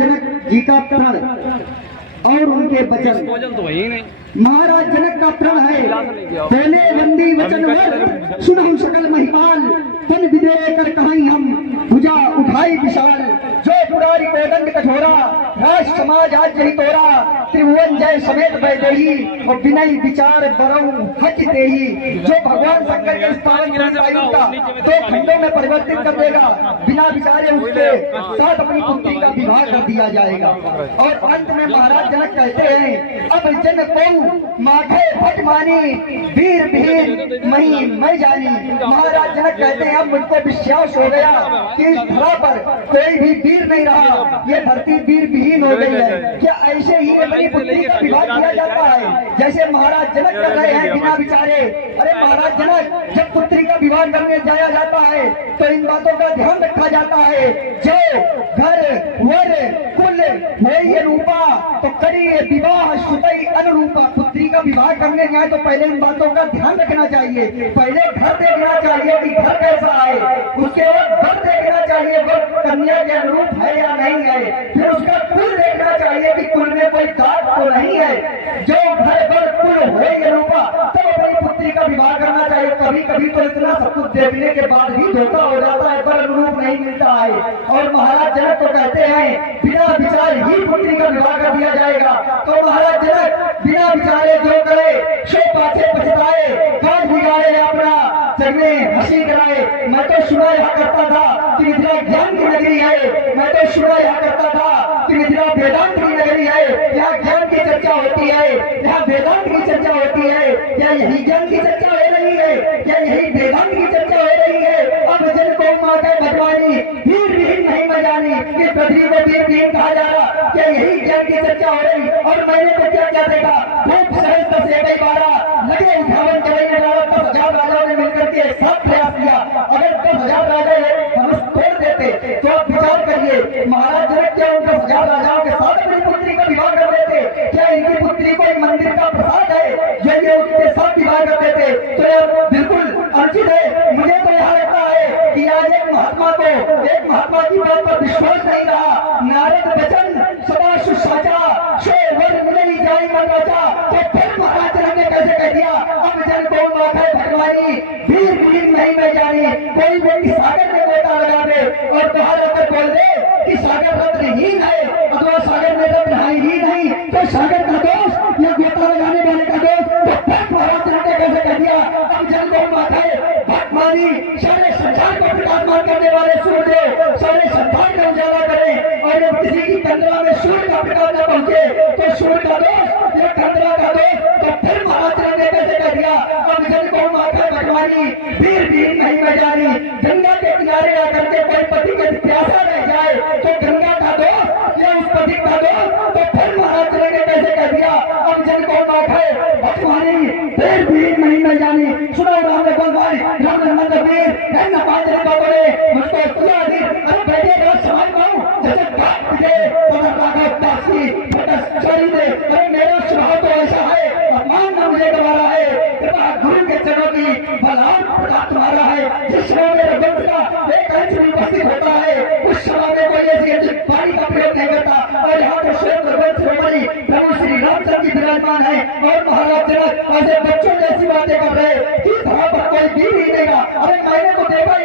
जनक जी का प्रण और उनके वचन। तो वही नहीं महाराज जनक का प्रण है, बोले बंदी वचन वर सुनहु सकल महिपाल, तन विदे कर कहाई हम भुजा उठाई विशाल। जो पुरारी कोदंड कठोरा राष्ट्र समाज आज यही तोरा, त्रिभुवन जय समेत वैदेही और विनय विचार बरऊ हज देही। जो भगवान शंकर के स्थान का दो खंडों में परिवर्तित कर देगा, बिना विचारे उसके साथ अपनी पुत्री का विवाह कर दिया जाएगा। और अंत में महाराज जनक कहते हैं, अब जन को माथे फट मानी वीर भीर मही मैं जानी। महाराज जनक कहते हैं, अब मुझको विश्वास हो गया कि इस धरा पर कोई भी वीर नहीं रहा, ये धरती वीर विहीन हो गई है। क्या ऐसे ही अपनी पुत्री का विवाह किया जाता है जैसे महाराज जनक कर रहे हैं बिना विचारे? अरे महाराज जनक, जब पुत्री का विवाह करने जाया जाता है तो इन बातों का ध्यान रखा जाता है। जो घर वर कुल है रूपा तो करिए विवाह सुतई अनुरूपा। पुत्री का विवाह करने जाए तो पहले इन बातों का ध्यान रखना चाहिए। पहले घर देखना चाहिए कि घर कैसा है, उसके बाद घर देखना चाहिए वो कन्या के अनुरूप है या नहीं है, फिर उसका कुल देखना चाहिए कि कुल में कोई दाग तो नहीं है। जो घर पर कुल है रूपा तब अपनी पुत्री का विवाह करना चाहिए। कभी कभी तो इतना सब कुछ देखने के बाद भी धोखा हो जाता है, पर अनुरूप नहीं मिलता है। और महाराज जनक तो कहते हैं बिना विचार ही पुत्री का विवाह कर दिया जाएगा। तो महाराज जनक बिना विचारे जो करे सो पाछे पछताए, काज बिगाड़े अपना जग में हंसी कराए। मैं तो सुना यह करता था कि मिथिला ज्ञान की नगरी है, मैं तो सुना यह करता था कि मिथिला वेदांत की नगरी है। यहाँ ज्ञान की चर्चा होती है, यहाँ वेदांत की चर्चा होती है। क्या यही ज्ञान की चर्चा हो रही है? क्या यही वेदांत की चर्चा हो रही है? अब जन को माता भगवानी वीर विहीन नहीं मैं जानी, इस पृथ्वी को वीर विहीन कहा जा रहा। क्या यही ज्ञान की चर्चा हो रही? और मैंने तो क्या क्या देखा, खूब सहस्त्र से कई बारा लगे उठावन चलेंगे 10,000 राजाओं ने मिलकर के साथ प्रयास किया। अगर 10,000 राजा हम तोड़ देते तो आप विचार करिए, महाराज जनक क्या उन 10,000 राजाओं के साथ अपनी पुत्री का विवाह कर देते? क्या इनकी पुत्री को एक मंदिर का प्रसाद है यदि उसके साथ विवाह कर देते तो यह बिल्कुल अनुचित है। मुझे तो यहाँ लगता है कि आज एक महात्मा की बात पर विश्वास नहीं रहा। नारद वचन सदा सुसाचा सो वर मिले ही जाई मचा। तो फिर महाराज जनक ने कैसे कह दिया, अब जन को माथा भगवानी वीर विहीन नहीं मैं जानी। कोई व्यक्ति सागर में गोता लगा दे और बाहर आकर बोल दे कि सागर रत्नहीन है अथवा सागर में रत्न है ही नहीं, तो सागर का दोष या गोता लगाने वाले का दोष। तो फिर महाराज जनक ने कैसे कह दिया, अब जन को माथा भगवानी सारे संसार को प्रकाशमान करने वाले सूर्यदेव सारे संसार का उजाला करें और जब किसी की कंदरा में सूर्य का प्रकाश न पहुंचे तो सूर्य का दोष या कंदरा का दोष। तो फिर महाराज जनक ने कैसे कह दिया, अब जन को माथा भगवानी वीर विहीन नहीं मैं जानी। गंगा के किनारे आकर के कोई पति के प्यासा रह जाए तो गंगा का दोष या उस पति का दोष। तो फिर महाराज जनक ने कैसे कह दिया, अब जन को माथा भगवानी वीर विहीन नहीं मैं जानी। सुनो राम भगवान भाई राम नंद वीर न पांच को बोले मुझको सुना दी। अरे बेटे बात समझ पाऊं जैसे बात दे पता लगा तासी फटस चोरी दे। अरे मेरा स्वभाव तो ऐसा है, भगवान ने मुझे गवारा है, कृपा गुरु के चरणों की बलान पता तुम्हारा है। जिस समय मेरे वंश का एक अंश उपस्थित होता है उस समय में कोई ऐसी पानी का प्रयोग नहीं करता। और यहाँ पे स्वयं वंश रोमणी प्रभु श्री रामचंद्र जी विराजमान है और महाराज जनक ऐसे बच्चों जैसी बातें कर रहे कि धरा पर कोई वीर ही देगा। अरे मैंने तो देखा